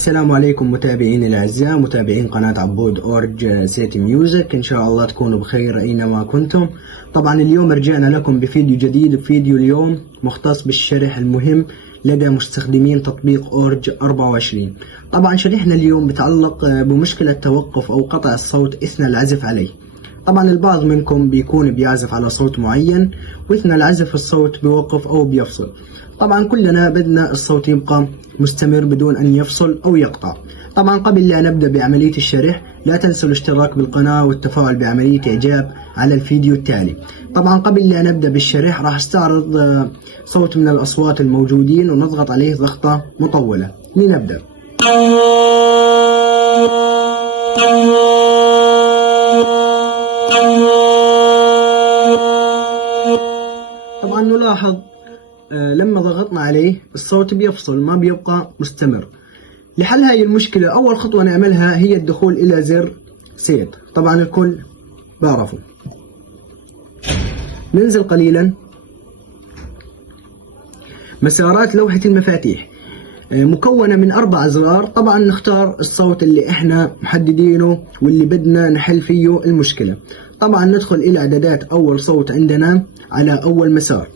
السلام عليكم متابعيني الأعزاء، متابعين قناة عبود أورج سيتي ميوزك. إن شاء الله تكونوا بخير أينما كنتم. طبعا اليوم رجعنا لكم بفيديو جديد. فيديو اليوم مختص بالشرح المهم لدى مستخدمين تطبيق أورج 24. طبعا شرحنا اليوم بتعلق بمشكلة توقف أو قطع الصوت إثناء العزف عليه. طبعا البعض منكم بيكون بيعزف على صوت معين وإثناء العزف الصوت بيوقف أو بيفصل. طبعا كلنا بدنا الصوت يبقى مستمر بدون أن يفصل أو يقطع. طبعا قبل لا نبدأ بعملية الشرح لا تنسوا الاشتراك بالقناة والتفاعل بعملية إعجاب على الفيديو التالي. طبعا قبل لا نبدأ بالشرح راح استعرض صوت من الأصوات الموجودين ونضغط عليه ضغطة مطولة. لنبدأ. طبعا نلاحظ لما ضغطنا عليه الصوت بيفصل، ما بيبقى مستمر. لحل هاي المشكلة أول خطوة نعملها هي الدخول إلى زر سيت. طبعا الكل بعرفه. ننزل قليلا. مسارات لوحة المفاتيح مكونة من 4 أزرار. طبعا نختار الصوت اللي احنا محددينه واللي بدنا نحل فيه المشكلة. طبعا ندخل إلى إعدادات أول صوت عندنا على أول مسار،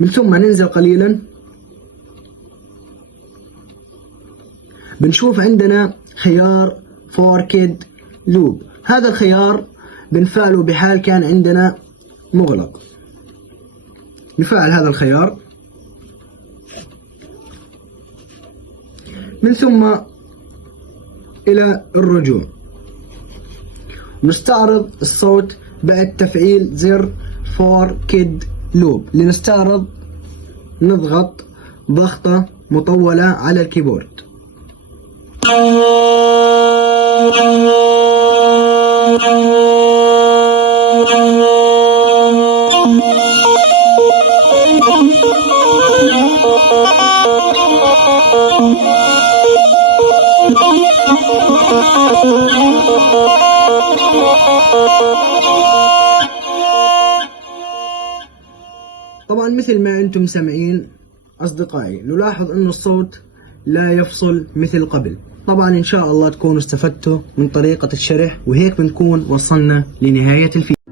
من ثم ننزل قليلا. بنشوف عندنا خيار فوركد لوب. هذا الخيار بنفعله بحال كان عندنا مغلق. نفعل هذا الخيار، من ثم إلى الرجوع. نستعرض الصوت بعد تفعيل زر فوركد لوب. لنستعرض نضغط ضغطة مطولة على الكيبورد. طبعا مثل ما انتم سامعين اصدقائي، نلاحظ انه الصوت لا يفصل مثل قبل. طبعا ان شاء الله تكونوا استفدتوا من طريقة الشرح، وهيك بنكون وصلنا لنهاية الفيديو.